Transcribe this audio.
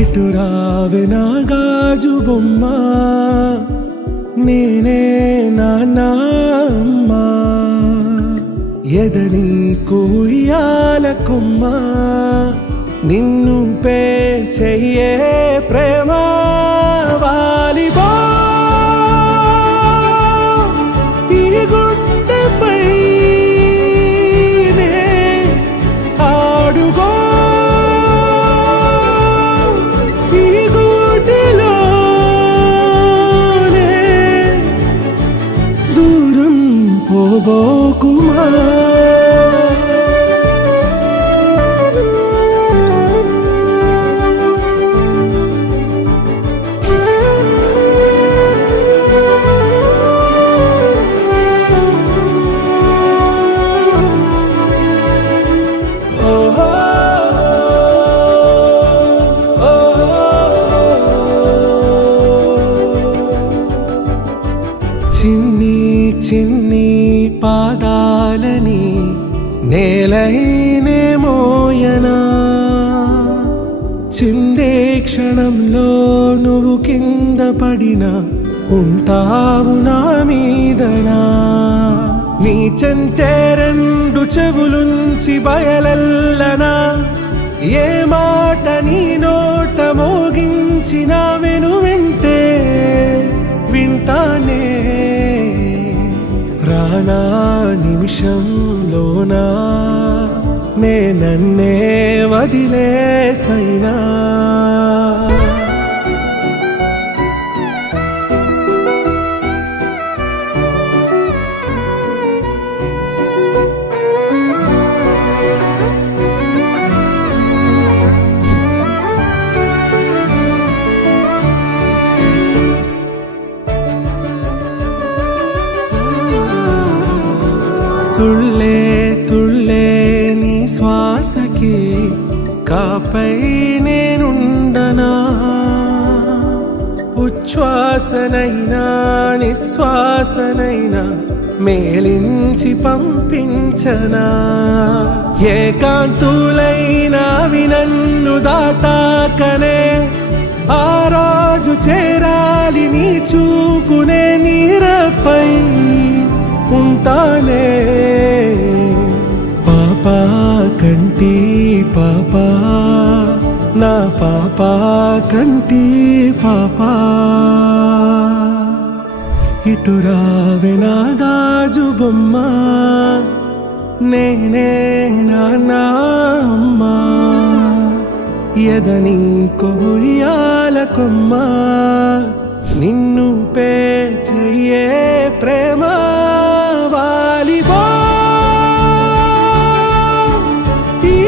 ఇటు రావే నా గాజు బొమ్మ, నేనే నాన్న అమ్మ, ఎదని కుయ్యాల కొమ్మ, నిన్ను పే చెయ్యే ప్రేమ వాలిబో ఈ గుండెపై ఆడుగో ఈ గుడిలోనే దూరం పోబోకుమా. చిన్ని చిన్ని పాదాలని నేలైనే మోయనా, చిందే క్షణంలో నువ్వు కింద పడినా ఉంటావు నా మీదనా. నీ చెంతే రెండు చెవులుంచి బయలెల్లనా, ఏ మాట నీ నోట మోగించిన వెను వింటే వింటానే. రానా నిమిషంలోనా నే నన్నే వదిలేసైనా. తుళ్ళే తుళ్ళే నీ శ్వాసకి కాపై నేనుండనా, ఉచ్ఛ్వాసనైనా నిశ్వాసనైనా మేలించి పంపించనా. ఏకాంతులైనా వినన్ను దాటాకనే ఆ రోజు చేరాలి నీ చూపునే నీరపై ఉంటానే. పాపా కంటి పాపా నా పాపా కంటి పాపా, ఇటు రావే నా గాజు బొమ్మ, నేనే నాన్న అమ్మ, ఎదని కొయ్యాల కొమ్మ, నిన్ను పే చెయ్యే ప్రేమ వాలిబో ఈ